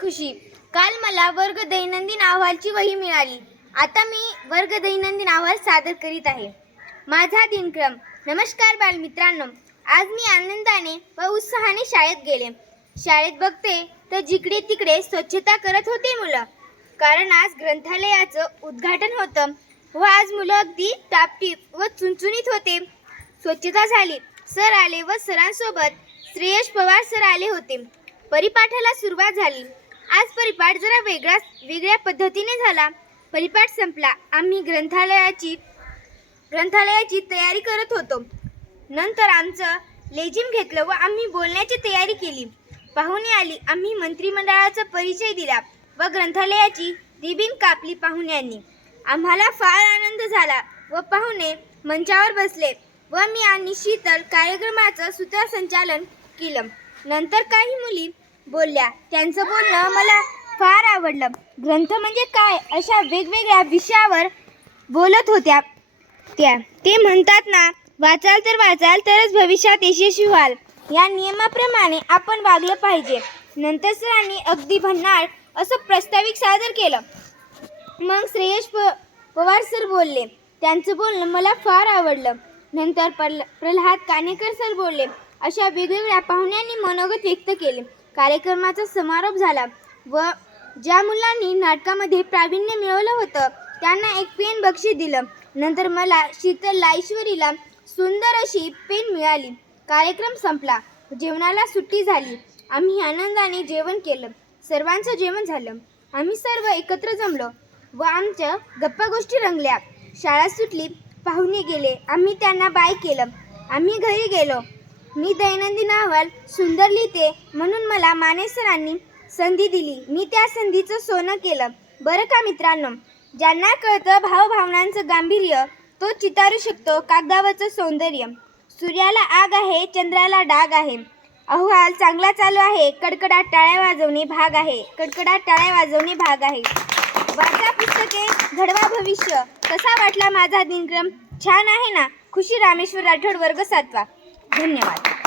खुशी. काल मला वर्ग दैनंदिन अहवालची वही मिळाली. आता मी वर्ग दैनंदिन अहवाल सादर करीत आहे. माझा दिनक्रम. नमस्कार बालमित्रांनो. आज मी आनंदाने व उत्साहाने शाळेत गेले. शाळेत बघते तर जिकडे तिकडे स्वच्छता करत होते मुलं. कारण आज ग्रंथालयाचं उद्घाटन होतं व आज मुलं अगदी टापटीप व चुनचुनीत होते. स्वच्छता झाली. सर आले व सरांसोबत श्रेयश पवार सर आले होते. परिपाठाला सुरुवात झाली. आज परिपाठ जरा वेगळा वेगळ्या पद्धतीने झाला. परिपाठ संपला. आम्ही ग्रंथालयाची ग्रंथालयाची तयारी करत होतो. नंतर आमचं लेझिम घेतलं व आम्ही बोलण्याची तयारी केली. पाहुणे आली. आम्ही मंत्रिमंडळाचा परिचय दिला व ग्रंथालयाची रिबीन कापली पाहुण्यांनी. आम्हाला फार आनंद झाला व पाहुणे मंचावर बसले व मी आणि शीतल कार्यक्रमाचं सूत्रसंचालन केलं. नंतर काही मुली बोलल्या. त्यांचं बोलणं मला फार आवडलं. ग्रंथ म्हणजे काय? अशा वेगवेगळ्या विषयावर बोलत होत्या त्या. ते म्हणतात ना वाचाल तर वाचाल तरच भविष्यात यशस्वी व्हाल. या नियमाप्रमाणे आपण वागलं पाहिजे. नंतर सरांनी अगदी भन्नाट असं प्रस्ताविक सादर केलं. मग श्रेयश प पवार सर बोलले त्यांचं बोलणं मला फार आवडलं. नंतर प्रल्हाद कानेकर सर बोलले अशा वेगवेगळ्या पाहुण्यांनी मनोगत व्यक्त केले. कार्यक्रमाचा समारोप झाला व ज्या मुलांनी नाटकामध्ये प्रावीण्य मिळवलं होतं त्यांना एक पेन बक्षीस दिलं. नंतर मला शीतल ऐश्वरीला सुंदर अशी पेन मिळाली. कार्यक्रम संपला. जेवणाला सुट्टी झाली. आम्ही आनंदाने जेवण केलं. सर्वांचं जेवण झालं. आम्ही सर्व एकत्र जमलो व आमच्या गप्पा गोष्टी रंगल्या. शाळा सुटली. पाहुणे गेले. आम्ही त्यांना बाय केलं. आम्ही घरी गेलो. मी दैनंदिन अहवाल सुंदर लिहिते म्हणून मला माने सरांनी संधी दिली. मी त्या संधीचं सोनं केलं. बरं का मित्रांनो? ज्यांना कळतं भावभावनांचं गांभीर्य तो चितारू शकतो कागदावरचं सौंदर्य. सूर्याला आग आहे चंद्राला डाग आहे. अहवाल चांगला चालू आहे. कडकडाट टाळ्या वाजवणे भाग आहे. कडकडाट टाळ्या वाजवणे भाग आहे. वाचा पुस्तके घडवा भविष्य. कसा वाटला माझा दिनक्रम? छान आहे ना? खुशी रामेश्वर राठोड वर्ग सातवा. Днімайте.